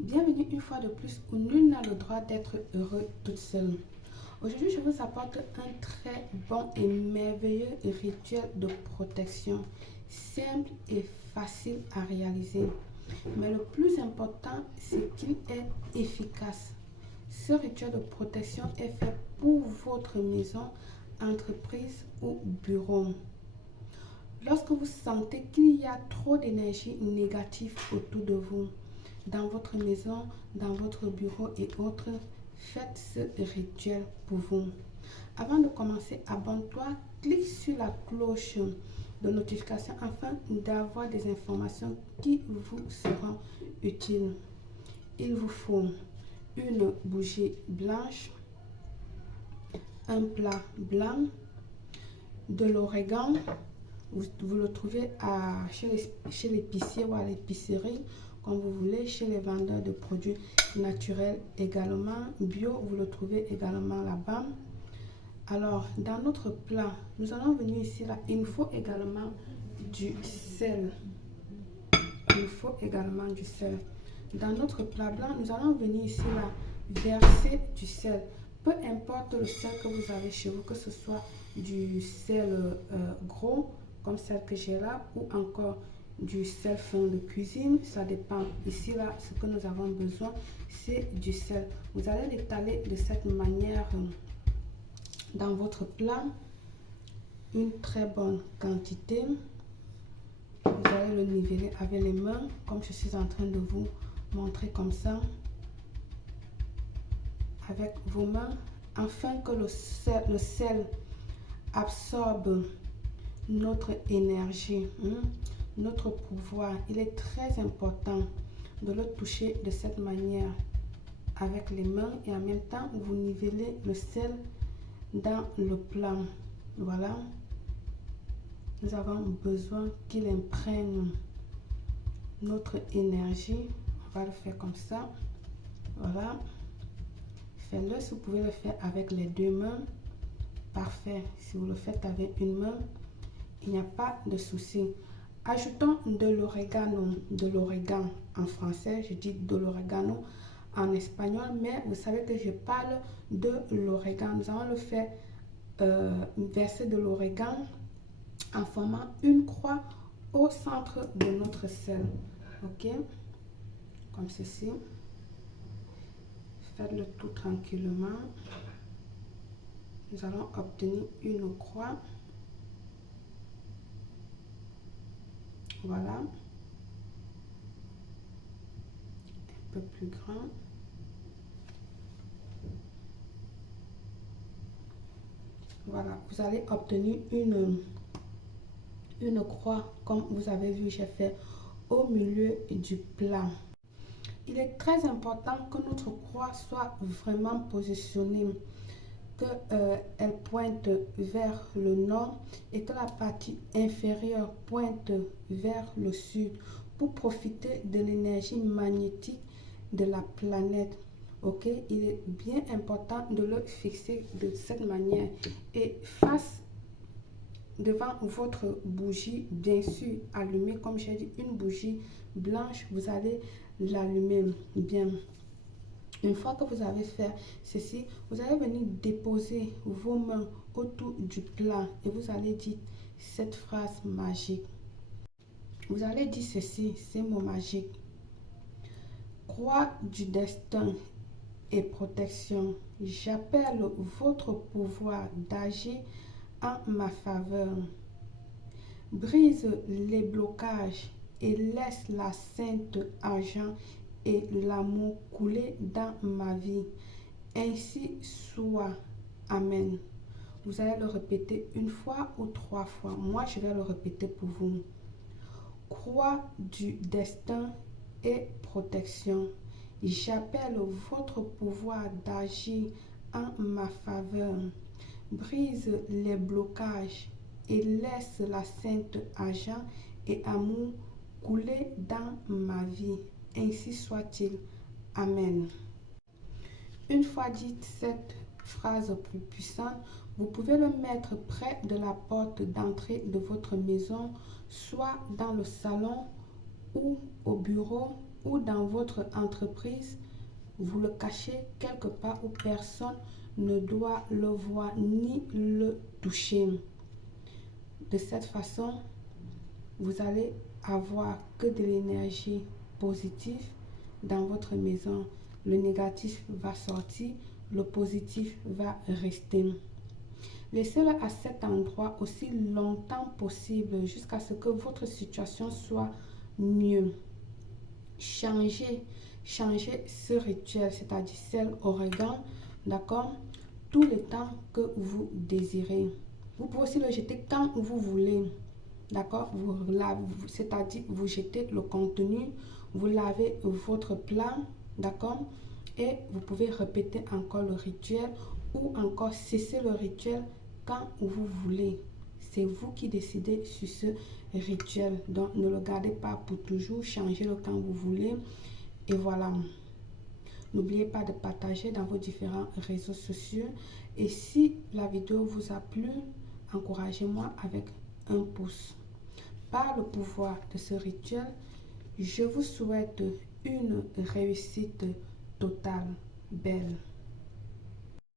Bienvenue une fois de plus où nul n'a le droit d'être heureux toute seule. Aujourd'hui, je vous apporte un très bon et merveilleux rituel de protection, simple et facile à réaliser. Mais le plus important, c'est qu'il est efficace. Ce rituel de protection est fait pour votre maison, entreprise ou bureau. Lorsque vous sentez qu'il y a trop d'énergie négative autour de vous, dans votre maison, dans votre bureau et autres, faites ce rituel pour vous. Avant de commencer, abonne-toi, clique sur la cloche de notification afin d'avoir des informations qui vous seront utiles. Il vous faut une bougie blanche, un plat blanc, de l'origan. Vous le trouvez chez l'épicier ou à l'épicerie, comme vous voulez, chez les vendeurs de produits naturels également. Bio, vous le trouvez également là-bas. Alors, dans notre plat, nous allons venir ici, là, il nous faut également du sel. Il nous faut également du sel. Dans notre plat blanc, nous allons venir ici, là, verser du sel. Peu importe le sel que vous avez chez vous, que ce soit du sel gros, comme celle que j'ai là, ou encore du sel fin de cuisine, ça dépend. Ici, là, ce que nous avons besoin, c'est du sel. Vous allez l'étaler de cette manière dans votre plat, une très bonne quantité. Vous allez le niveler avec les mains, comme je suis en train de vous montrer comme ça, avec vos mains, afin que le sel absorbe notre énergie, notre pouvoir. Il est très important de le toucher de cette manière avec les mains et en même temps vous nivelez le sel dans le plat. Voilà, nous avons besoin qu'il imprègne notre énergie. On va le faire comme ça. Voilà, faites-le. Si vous pouvez le faire avec les deux mains, parfait. Si vous le faites avec une main, il n'y a pas de souci. Ajoutons de l'origan en français, je dis de l'oregano en espagnol, mais vous savez que je parle de l'origan. Nous allons le faire verser de l'origan en formant une croix au centre de notre sel. Ok, comme ceci. Faites-le tout tranquillement. Nous allons obtenir une croix. Voilà, un peu plus grand. Voilà, vous allez obtenir une croix comme vous avez vu, j'ai fait au milieu du plat. Il est très important que notre croix soit vraiment positionnée, qu'elle pointe vers le nord et que la partie inférieure pointe vers le sud pour profiter de l'énergie magnétique de la planète. Ok, il est bien important de le fixer de cette manière et face devant votre bougie, bien sûr allumée, comme j'ai dit, une bougie blanche, vous allez l'allumer bien. Une fois que vous avez fait ceci, vous allez venir déposer vos mains autour du plat et vous allez dire cette phrase magique. Vous allez dire ceci, ces mots magiques. Croix du destin et protection, j'appelle votre pouvoir d'agir en ma faveur. Brise les blocages et laisse la sainte argent et l'amour couler dans ma vie. Ainsi soit. Amen. Vous allez le répéter une fois ou trois fois. Moi, je vais le répéter pour vous. Croix du destin et protection. J'appelle votre pouvoir d'agir en ma faveur. Brise les blocages et laisse la sainte argent et amour couler dans ma vie. Ainsi soit-il. Amen. Une fois dite cette phrase plus puissante, vous pouvez le mettre près de la porte d'entrée de votre maison, soit dans le salon ou au bureau, ou dans votre entreprise, vous le cachez quelque part où personne ne doit le voir ni le toucher. De cette façon, vous allez avoir que de l'énergie positive dans votre maison. Le négatif va sortir, le positif va rester. Laissez-le à cet endroit aussi longtemps possible jusqu'à ce que votre situation soit mieux. Changez ce rituel, c'est-à-dire sel, origan, d'accord, tout le temps que vous désirez. Vous pouvez aussi le jeter quand vous voulez, d'accord, c'est-à-dire vous jetez le contenu, vous lavez votre plat, d'accord, et vous pouvez répéter encore le rituel ou encore cesser le rituel quand vous voulez. C'est vous qui décidez sur ce rituel. Donc, ne le gardez pas pour toujours. Changez-le quand vous voulez. Et voilà. N'oubliez pas de partager dans vos différents réseaux sociaux. Et si la vidéo vous a plu, encouragez-moi avec un pouce. Par le pouvoir de ce rituel, je vous souhaite une réussite totale. Belle.